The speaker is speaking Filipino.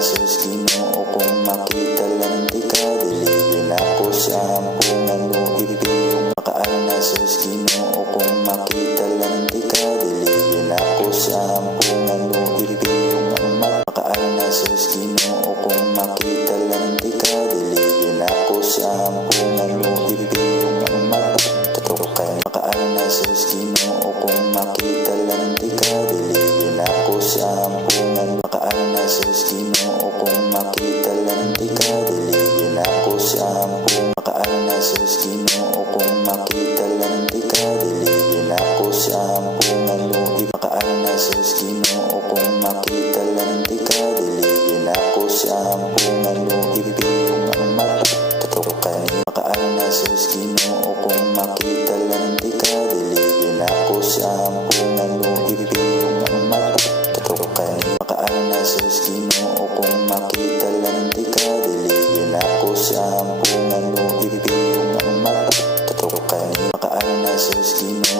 sus Ginoo kung makita lang di ka dili ako sa ampungan mo ibiyong makaal na sus Ginoo kung makita lang di ka dili ako sa ampungan mo ibiyong makaal na sus Ginoo kung makita lang di ka dili ako sa ampungan mo ibiyong tatukan makaal na sus Ginoo kung makita lang di ka dili ako sa ampungan makaal na sus Ginoo kung makita lang di ka dili ako sa ampungan makaal na sus Ginoo kung makita lang di ka dili ako sa ampungan mo makaal na sus Ginoo kung makita lang di ka dili ako sa ampungan mo ibiyong tatukan makaal na sus Ginoo kung makita lang di ka dili ako sa ampungan mo ibiyong tatukan makaal na sus Ginoo kung makita lang di ka dili ako sa ampungan mo ibiyong tatukan makaal na sus Ginoo